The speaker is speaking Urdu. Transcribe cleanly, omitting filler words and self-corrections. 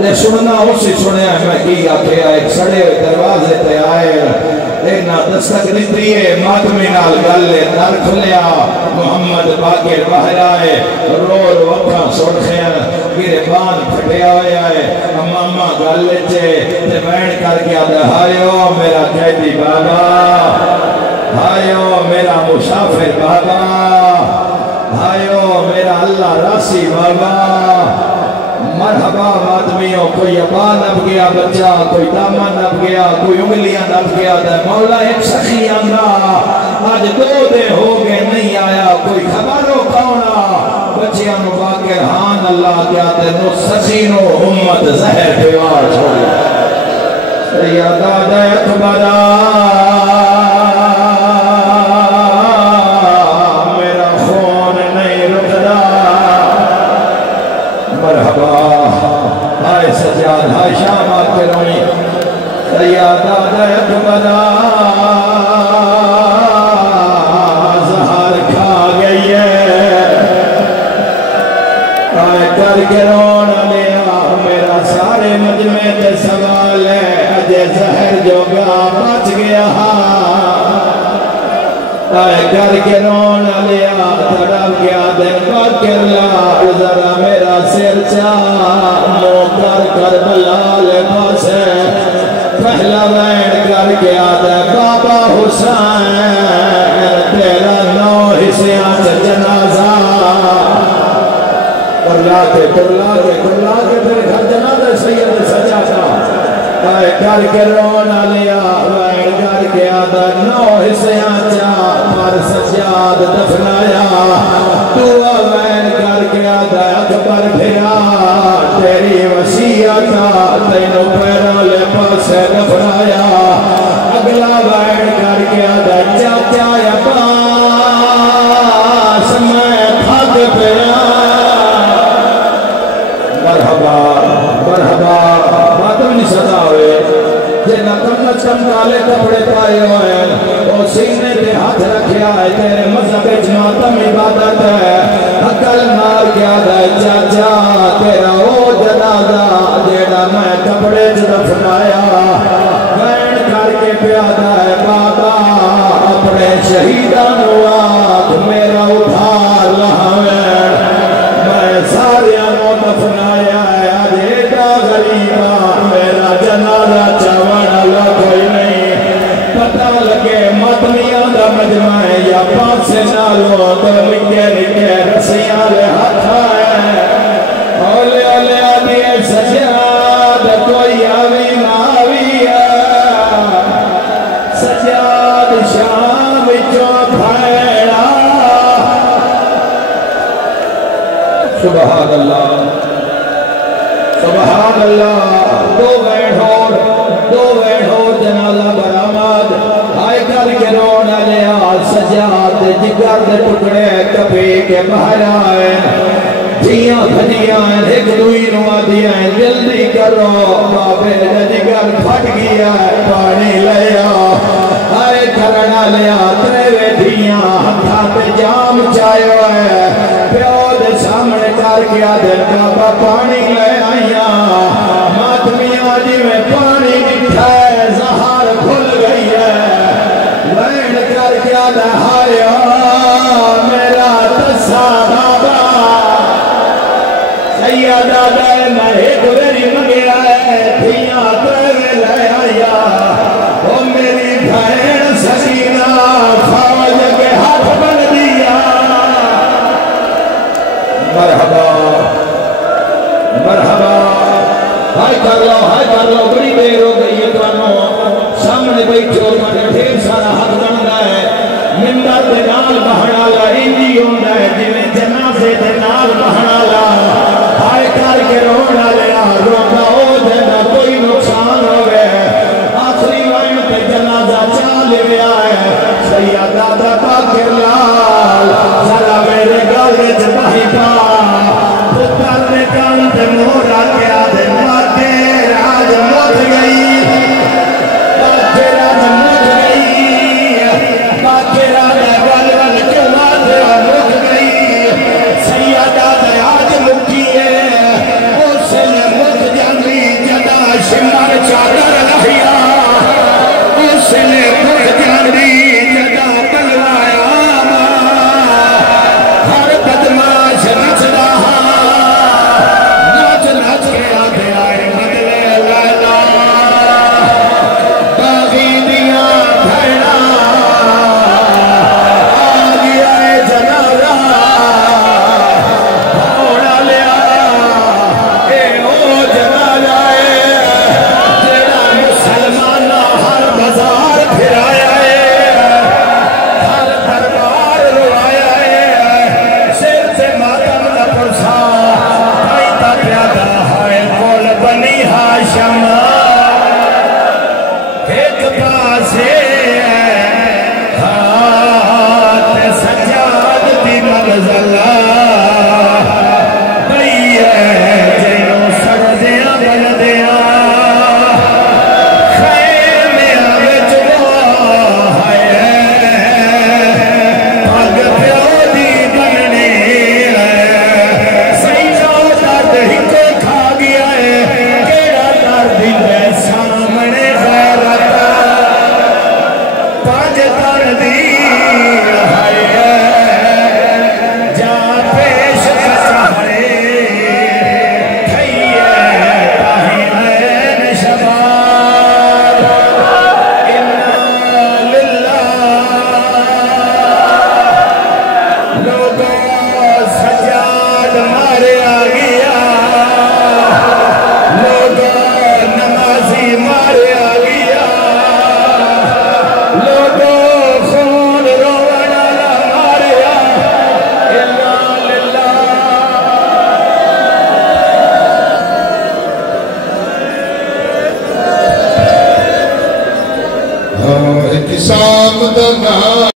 یہ سننا اسی سنیا میں کی آکھے ایک سڑے ہوئے دروازے تے آئے اینا دستک دیتی ہے ماتمی نال گلے در کھلیا محمد باقر باہر آئے رو رو اپنا سڑخیاں گرے بان پھٹیا ہوئے آئے امامہ گلے چے تے بین کر کے آدھا ہائیو میرا قیدی بابا ہائیو میرا مسافر بابا ہائیو میرا اللہ راسی بابا مرحبا مادمیوں کوئی ابا نب گیا بچہ کوئی دامہ نب گیا کوئی انگلیاں نب گیا دے مولا ایک سخی آنگا آج 2 دے ہو گئے نہیں آیا کوئی خبروں کونا بچیاں نو باقر ہان اللہ کیا دے نو سخی نو امت زہر پیوار چھوڑی سیادہ دے اکبرہ سجاد ہائے شام آتے روئی سیادہ دے اکبرہ زہر کھا گئی ہے آئے کر کے رونا لیا میرا سارے مجمع تے سوال ہے اجے زہر جو گا بچ گیا آئے کر کے رونا لیا تڑپ گیا دن باکر لا ذرا میرا سر چاہ مو کر بلال پاسے پہلا وین کر کے آدھے بابا حسین تیرا 9 حصیاں سے جنازہ کرلا کے پھر گھر جنازہ سید سجا تھا کر کے رونا لیا وین کر کے آدھے 9 حصیاں چاہ پر سجاد دفنایا تو وین کر کے آدھے اکبر بھیرا تیری وسیعتا تینو پیروں لے پاسے دفنایا اگلا وین کر کے آدھے چاچا عباس میں پھگ پیا مرحبا مرحبا باتوں نہیں صدا ہوئے جنہ کم کالے کپڑے پائے ہوئے وہ سینے پہ ہاتھ رکھیا ہے تیرے مذہب جماعتم عبادت ہے عقل مار کیا دے چاچا تیرا او جنازہ جیڑا میں کپڑے دفنایا وین کر کے پیادا ہے بابا اپنے شہیدان آگ میرا ادھار لہویں میں ساریانوں دفنایا ہے آجیدہ غریبہ میرا جنازہ چاوانا کوئی نہیں پتہ لگے مدنیاں دا مجمع ہے یا پاسے نالوں تو لکے رسیاں لے ہاتھ آئے اولے اولے آدھیے سجاد کوئی آوی ناوی ہے سجاد شام جو بھائڑا سبحان اللہ سبحان اللہ 2 وینڈ ہو جنازہ برآمد آئے کر کے رونا لیا سجاد جگر دے ٹکڑے کبھی کے باہر آئے جیاں بھجیاں ایک دوئی نوا دیا جلدی کرو بابے جگر پھٹ گیا پانی لیا آئے کرنا لیا تریوے دھیاں ہتھا پہ جام چائے ہوئے پیو دے سامنے کر گیا دے بابا پانی لے آئیاں ماتمیاں جی میں پانی نٹھائے زہار کھل گئی ہے وین کر گیا دے ہائیا میرا تسا بابا سیدہ دے میں ایک ویری مگیا ہے دھیاں تریوے لے آئیا وہ میری بھین سکینہ فوج کے ہاتھ بن دیا مرحبا مرحبا ہائے کر لو بڑی دیر ہو گئی ہے توانو سامنے بیٹھو تو ڈھیر سارا حق بن رہا ہے ممبر دے نال بہنا لا انجی ہونا ہے جنہیں جنازے دے نال بہنا لا ہائے کر کے رونا لیا رونا ہو جانا کوئی نقصان ہو گئے آخری وائن پہ جنازہ چال گیا ہے سیدہ دا باقر لال ذرا میرے گالے جباہی پا پتر نے کانت مورا کیا دے باقر آج مت گئی باقر آج مت گئی باقر آج گالوان چلا دے مت گئی احتسام دا نام